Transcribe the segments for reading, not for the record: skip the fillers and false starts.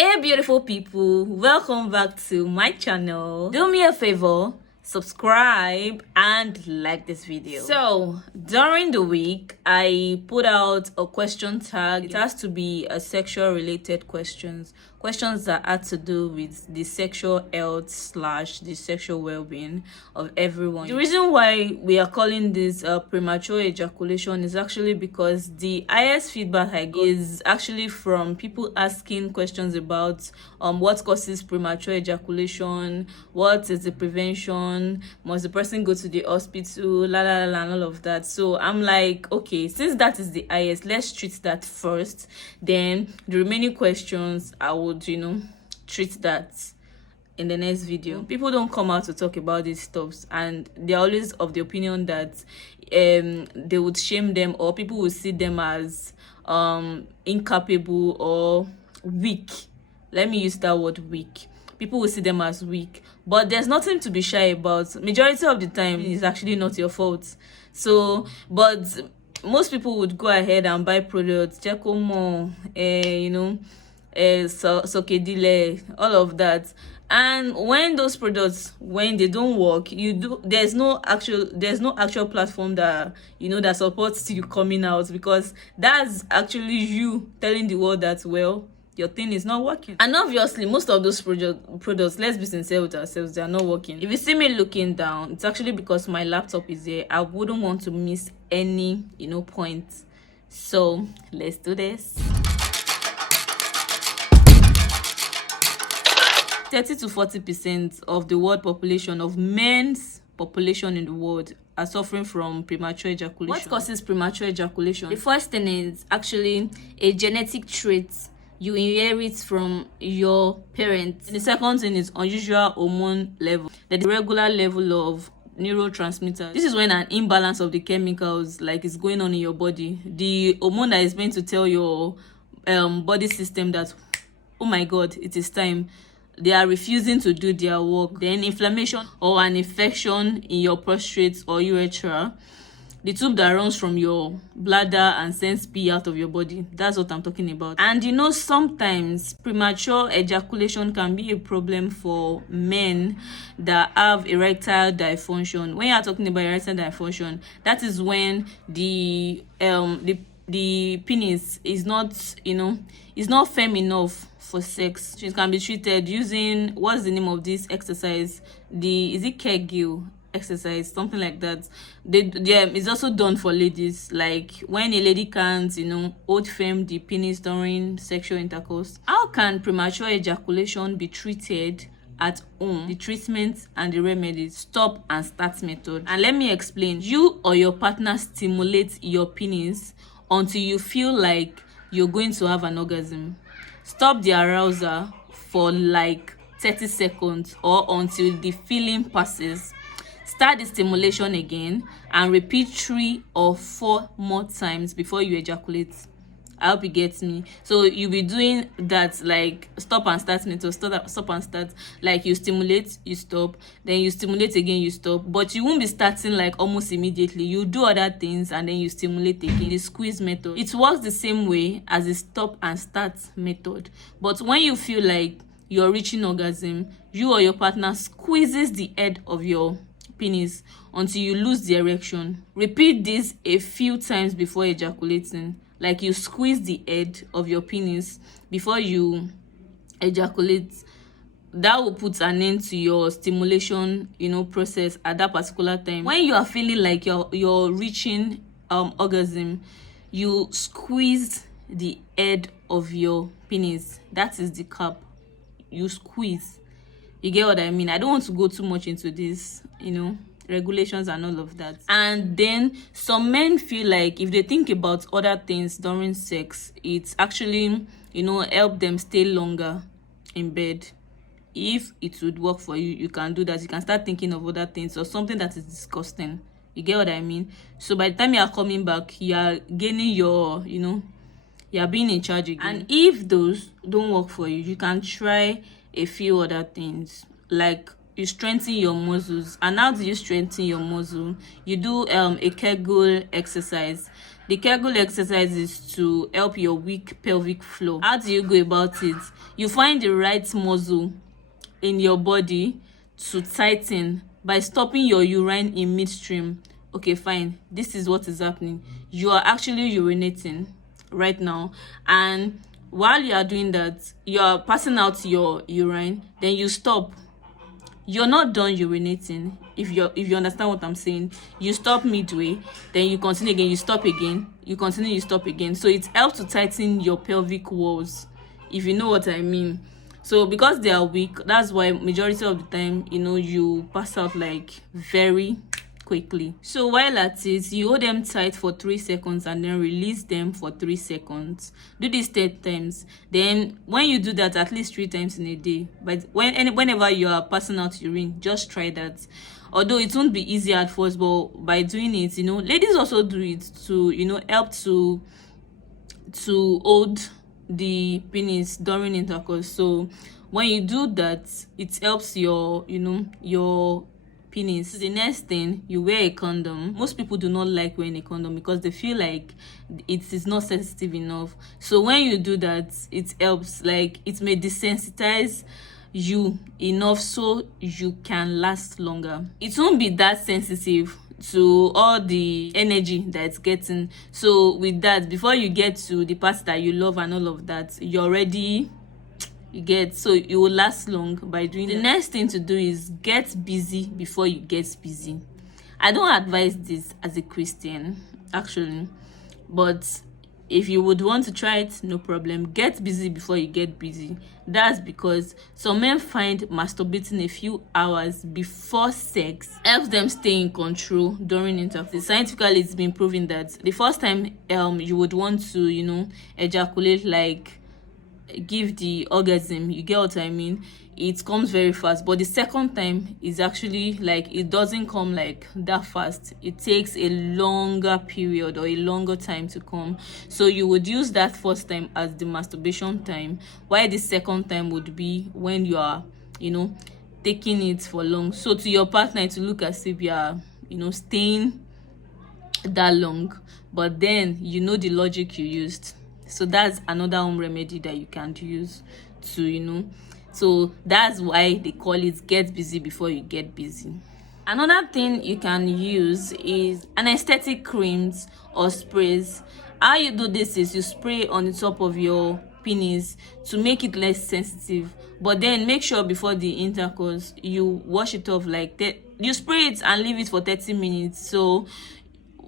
Hey beautiful people, welcome back to my channel. Do me a favor, subscribe and like this video. So during the week I put out a question tag. It has to be a sexual related questions that had to do with the sexual health / the sexual well-being of everyone. The reason why we are calling this premature ejaculation is actually because the highest feedback I get is actually from people asking questions about what causes premature ejaculation, what is the prevention, must the person go to the hospital, and all of that. So I'm like, okay, since that is the highest, let's treat that first, then the remaining questions I would treat that in the next video. People don't come out to talk about these stuffs, and they're always of the opinion that they would shame them, or people will see them as incapable or weak. Let me use that word, weak. People will see them as weak, but there's nothing to be shy about. Majority of the time it's actually not your fault. So but most people would go ahead and buy products, Giacomo, Sokedile, all of that. And when those products, when they don't work, there's no actual platform that that supports you coming out, because that's actually you telling the world that, well, your thing is not working. And obviously most of those products, let's be sincere with ourselves, they are not working. If you see me looking down, it's actually because my laptop is here. I wouldn't want to miss any point. So let's do this. 30 to 40% of the world population, of men's population in the world, are suffering from premature ejaculation. What causes premature ejaculation? The first thing is actually a genetic trait you inherit from your parents. And the second thing is unusual hormone level, the regular level of neurotransmitters. This is when an imbalance of the chemicals is going on in your body. The hormone that is meant to tell your body system that, oh my god, it is time, they are refusing to do their work. Then inflammation or an infection in your prostate or urethra, the tube that runs from your bladder and sends pee out of your body. That's what I'm talking about. And sometimes premature ejaculation can be a problem for men that have erectile dysfunction. When you are talking about erectile dysfunction, that is when the penis is not is not firm enough for sex. It can be treated using, what's the name of this exercise? Is it Kegel exercise, something like that. It's also done for ladies, like when a lady can't hold firm the penis during sexual intercourse. How can premature ejaculation be treated at home? The treatment and the remedies: stop and start method. And let me explain. You or your partner stimulate your penis until you feel like you're going to have an orgasm. Stop the arousal for 30 seconds or until the feeling passes. Start the stimulation again and repeat 3 or 4 more times before you ejaculate. I hope you get me. So you'll be doing that, stop and start method. Stop and start. You stimulate, you stop, then you stimulate again, you stop. But you won't be starting almost immediately. You do other things and then you stimulate again. The squeeze method, it works the same way as the stop and start method. But when you feel like you're reaching orgasm, you or your partner squeezes the head of your penis until you lose the erection. Repeat this a few times before ejaculating. You squeeze the head of your penis before you ejaculate. That will put an end to your stimulation process at that particular time. When you are feeling like you're reaching orgasm, you squeeze the head of your penis. That is the cap. You squeeze. You get what I mean? I don't want to go too much into this regulations and all of that. And then some men feel like if they think about other things during sex, it's actually help them stay longer in bed. If it would work for you, you can do that. You can start thinking of other things or something that is disgusting. You get what I mean? So by the time you are coming back, you are gaining your you are being in charge again. And if those don't work for you, you can try a few other things, you strengthen your muscles. And how do you strengthen your muscle? You do a Kegel exercise. The Kegel exercise is to help your weak pelvic floor. How do you go about it? You find the right muscle in your body to tighten by stopping your urine in midstream. Okay, fine, this is what is happening. You are actually urinating right now, and while you are doing that, you are passing out your urine, then you stop. You're not done urinating. If you understand what I'm saying, you stop midway, then you continue again, you stop again, you continue, you stop again. So it helps to tighten your pelvic walls, if you know what I mean. So because they are weak, that's why majority of the time, you pass out like very quickly. So while at it, you hold them tight for 3 seconds and then release them for 3 seconds. Do this 10 times. Then when you do that at least 3 times in a day, but whenever you are passing out urine, just try that. Although it won't be easy at first, but by doing it, ladies also do it to help to hold the penis during intercourse. So when you do that, it helps your penis. So the next thing, you wear a condom. Most people do not like wearing a condom because they feel like it is not sensitive enough. So when you do that, it helps, like it may desensitize you enough so you can last longer. It won't be that sensitive to all the energy that it's getting. So with that, before you get to the parts that you love and all of that, you're already, so you will last long by doing. The next thing to do is get busy before you get busy. I don't advise this as a Christian actually, but if you would want to try it, no problem. Get busy before you get busy. That's because some men find masturbating a few hours before sex helps them stay in control during intercourse. Scientifically, it's been proven that the first time you would want to ejaculate, like give the orgasm, you get what I mean, it comes very fast. But the second time is actually like, it doesn't come like that fast. It takes a longer period or a longer time to come. So you would use that first time as the masturbation time, while the second time would be when you are taking it for long. So to your partner, to look as if you are staying that long, but then the logic you used. So that's another home remedy that you can use to so that's why they call it get busy before you get busy. Another thing you can use is anesthetic creams or sprays. How you do this is you spray on the top of your penis to make it less sensitive, but then make sure before the intercourse you wash it off, like that. You spray it and leave it for 30 minutes. So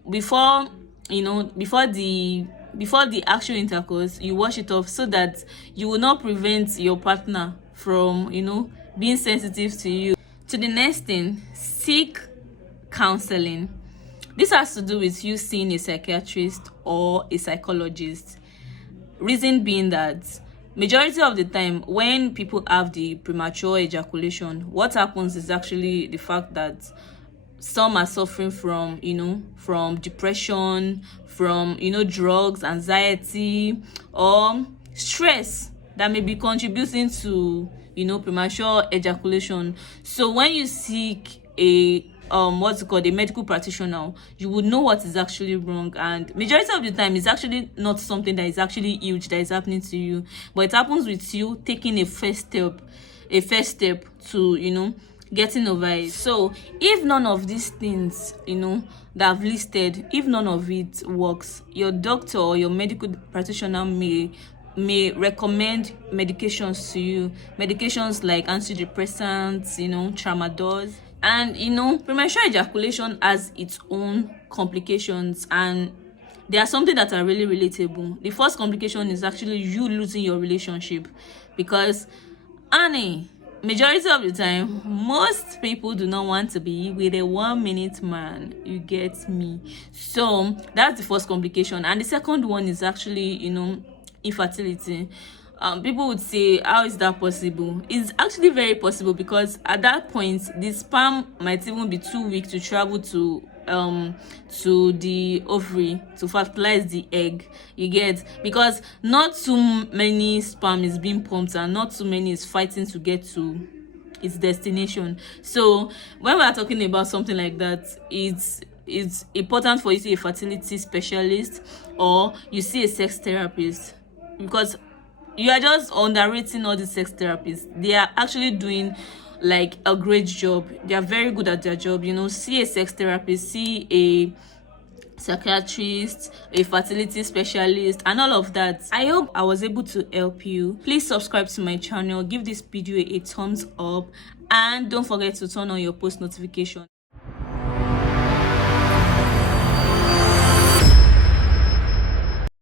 before the actual intercourse, you wash it off so that you will not prevent your partner from being sensitive to you. To the next thing, seek counseling. This has to do with you seeing a psychiatrist or a psychologist. Reason being that majority of the time when people have the premature ejaculation, what happens is actually the fact that some are suffering from depression, from drugs, anxiety, or stress that may be contributing to premature ejaculation. So when you seek a a medical practitioner, you would know what is actually wrong. And majority of the time, it's actually not something that is actually huge that is happening to you, but it happens with you taking a first step to getting over it. So if none of these things that I've listed, if none of it works, your doctor or your medical practitioner may recommend medications to you, medications like antidepressants, tramadol. And premature ejaculation has its own complications, and they are something that are really relatable. The first complication is actually you losing your relationship, because majority of the time, most people do not want to be with a 1-minute man. You get me? So that's the first complication. And the second one is actually infertility. People would say, how is that possible? It's actually very possible, because at that point the sperm might even be too weak to travel to the ovary to fertilize the egg. You get? Because not too many sperm is being pumped and not too many is fighting to get to its destination. So when we are talking about something like that, it's it's important for you to see a fertility specialist or you see a sex therapist, because you are just underrating all these sex therapists. They are actually doing like a great job. They are very good at their job. See a sex therapist, see a psychiatrist, a fertility specialist, and all of that. I hope I was able to help you. Please subscribe to my channel, give this video a thumbs up, and don't forget to turn on your post notification.